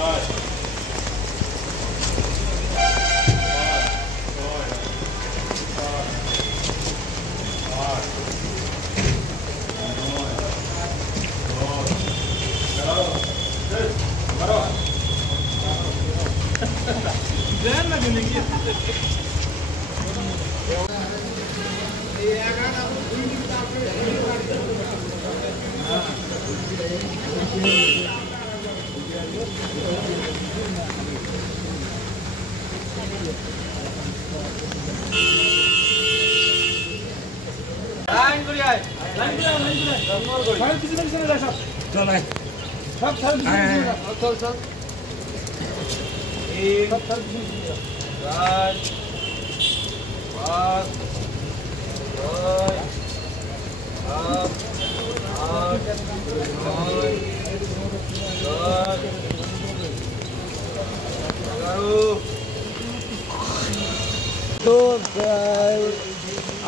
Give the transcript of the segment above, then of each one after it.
তো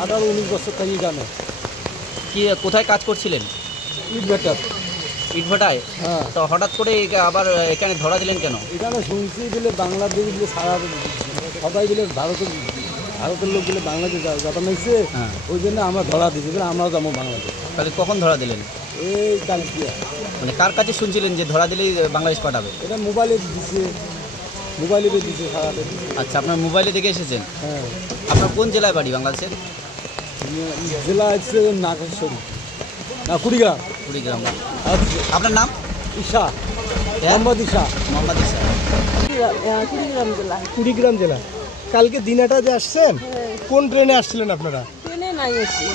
18-19 বছর থাকি গানে। কি কোথায় কাজ করছিলেন? ইটভাটায়। হ্যাঁ। তো হঠাৎ করে আবার এখানে ধরা দিলেন কেন? এখানে শুনছি বলে বাংলাদেশ বলে সারা সবাই বলে ভারতের লোক বলে বাংলাদেশ যাতা নিচ্ছে। হ্যাঁ। ওই জন্য আমরা ধরা দিচ্ছি বলে আমরাও যাবো বাংলাদেশ। তাহলে কখন ধরা দিলেন? এই কালকে। মানে কার কাছে শুনছিলেন যে ধরা দিলেই বাংলাদেশ পাঠাবে? এটা মোবাইলে দিচ্ছে সারাতে। আচ্ছা, আপনার মোবাইলে দেখে এসেছেন? হ্যাঁ। আপনার কোন জেলায় বাড়ি বাংলাদেশের? জেলা হচ্ছে নাগেশ্বরী না কুড়িগ্রাম। কুড়িগ্রাম। আপনার নাম? ঈশা, মোহাম্মদ ঈশা। মোহাম্মদ ঈশা। কুড়িগ্রাম জেলা। কালকে দিনাটা যে আসছেন, কোন ট্রেনে আসছিলেন আপনারা? ট্রেনে নাই এসি,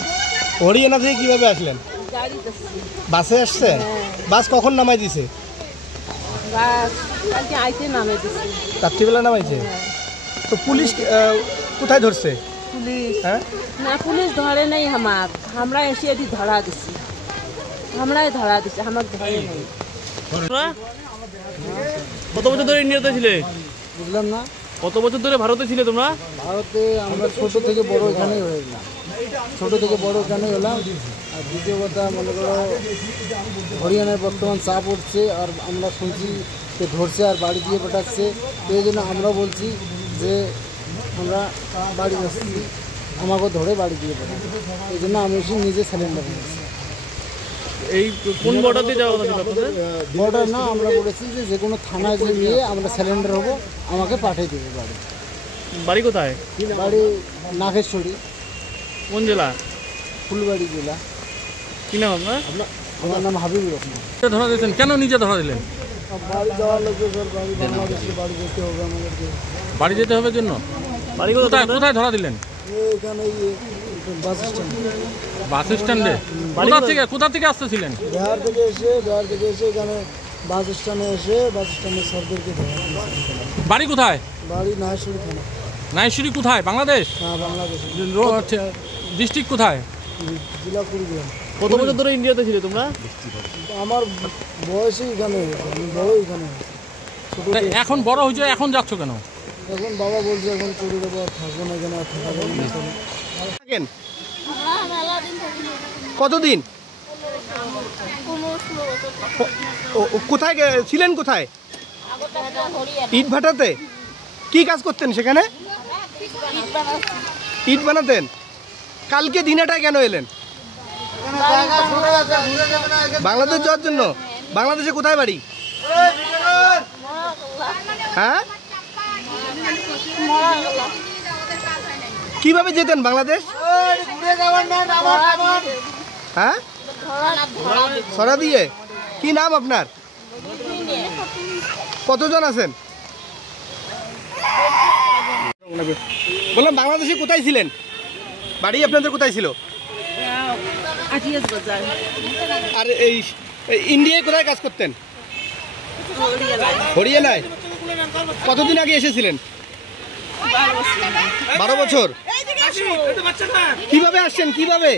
হরিয়ানা থেকে কিভাবে আসলেন? গাড়িতে বাসে আসছেন? বাস কখন নামাই দিছে? বাস কালকে আইতে নামে দিছে। রাত্রিবেলা নামাইছে? তো পুলিশ কোথায় ধরছে? পুলিশ হ্যাঁ, না, পুলিশ ধরে নাই আমরা এসে এটি ধরা দিছি। আমরাই ধরা দিছি, আমাকে ধরে নাই। কত বছর ধরে ইন্ডিয়াতে ছিলে? বুঝলাম না। কত বছর ধরে ভারতে ছিলে তোমরা? ভারতে আমরা ছোট থেকে বড় এখানেই হলাম। আর দ্বিতীয় কথা মনে করো হরিয়ানায় বর্তমান চাপ উঠছে, আর আমরা শুনছি যে ধরছে আর বাড়ি দিয়ে পাঠাচ্ছে। তো এই জন্য আমরা বলছি যে আমরা বাড়ি যাচ্ছি, আমাকে ধরে বাড়ি দিয়ে পাঠাচ্ছে। এই জন্য আমি এসে নিজে সিলিন্ডার নিয়েছি। এই কোন বর্ডার দিয়ে যাওয়া কথা আপনাদের? বর্ডার না, আমরা বলেছি যে কোনো থানায় যে নিয়ে আমরা সিলিন্ডার হবো, আমাকে পাঠিয়ে দেবে বাড়ি। বাড়ি কোথায়? বাড়ি নাগেশ্বরী। কোন জেলা? ফুলবাড়ি জেলা। কি নাম আপনার? আমার নাম হাবিবুর রহমান। ধরা দিয়েছেন কেন? নিজে ধরা দিলেন? বাড়ি যাওয়া লাগবে স্যার, বাড়ি বাংলাদেশে বাড়ি যেতে হবে আমাদেরকে। বাড়ি যেতে হবে জন্য? বাড়ি কোথায় ধরা দিলেন? এখানে বাস স্ট্যান্ড। বাস স্ট্যান্ডে? কোথা থেকে আসতেছিলেন? বিহার থেকে এসে এখানে বাস স্ট্যান্ডে বাস স্ট্যান্ডে স্যারদেরকে ধরা দিয়েছে। বাড়ি কোথায়? বাড়ি নাহেশ্বরী থানা। নাহেশ্বরী কোথায়? বাংলাদেশ? হ্যাঁ, বাংলাদেশ। ডিস্ট্রিক্ট কোথায়? জেলা কুড়িগ্রাম। কত বছর ধরে ইন্ডিয়াতে ছিলে তোমরা? আমার বয়সই এখানে, আমি বড় এখানে। এখন বড় হয়েছে, এখন যাচ্ছ কেন? এখন বাবা বলছে এখন চলে যাবো, আর থাকবো না এখানে, আর থাকা যাবে না। থাকেন কতদিন? কোথায় ছিলেন? কোথায়? ইটভাটাতে। কি কাজ করতেন সেখানে? ইট বানাতেন। কালকে দিনাটায় কেন এলেন? বাংলাদেশ যাওয়ার জন্য। বাংলাদেশে কোথায় বাড়ি? হ্যাঁ, কিভাবে যেতেন বাংলাদেশ? হ্যাঁ, ছড়া দিয়ে। কি নাম আপনার? কতজন আছেন? বললাম বাংলাদেশে কোথায় ছিলেন? বাড়ি আপনাদের কোথায় ছিল? আর এই ইন্ডিয়ায় কোথায় কাজ করতেন? হরিয়ানায়। কতদিন আগে এসেছিলেন? 12 বছর। কিভাবে আসছেন? কিভাবে?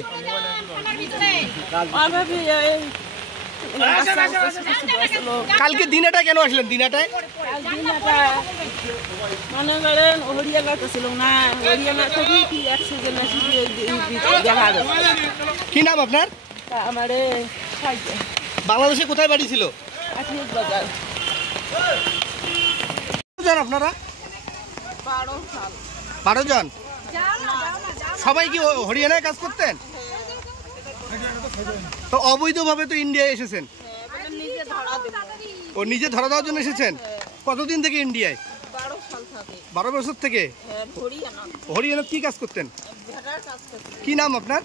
কালকে দিনাটায় কেন আসলেন? দিনাটায় মনে করেন হরিয়ানা ছিল না, হরিয়ানা থেকে কি কি নাম আপনার? আমার বাংলাদেশে কোথায় বাড়ি ছিল? বাজার। জন আপনারা? 12 জন। সবাই কি হরিয়ানায় কাজ করতেন? তো অবৈধভাবে তো ইন্ডিয়ায় এসেছেন। ও নিজে ধরা দেওয়ার জন্য এসেছেন? কতদিন থেকে ইন্ডিয়ায়? 12 বছর থেকে। হরিয়ানা কি কাজ করতেন? কি নাম আপনার?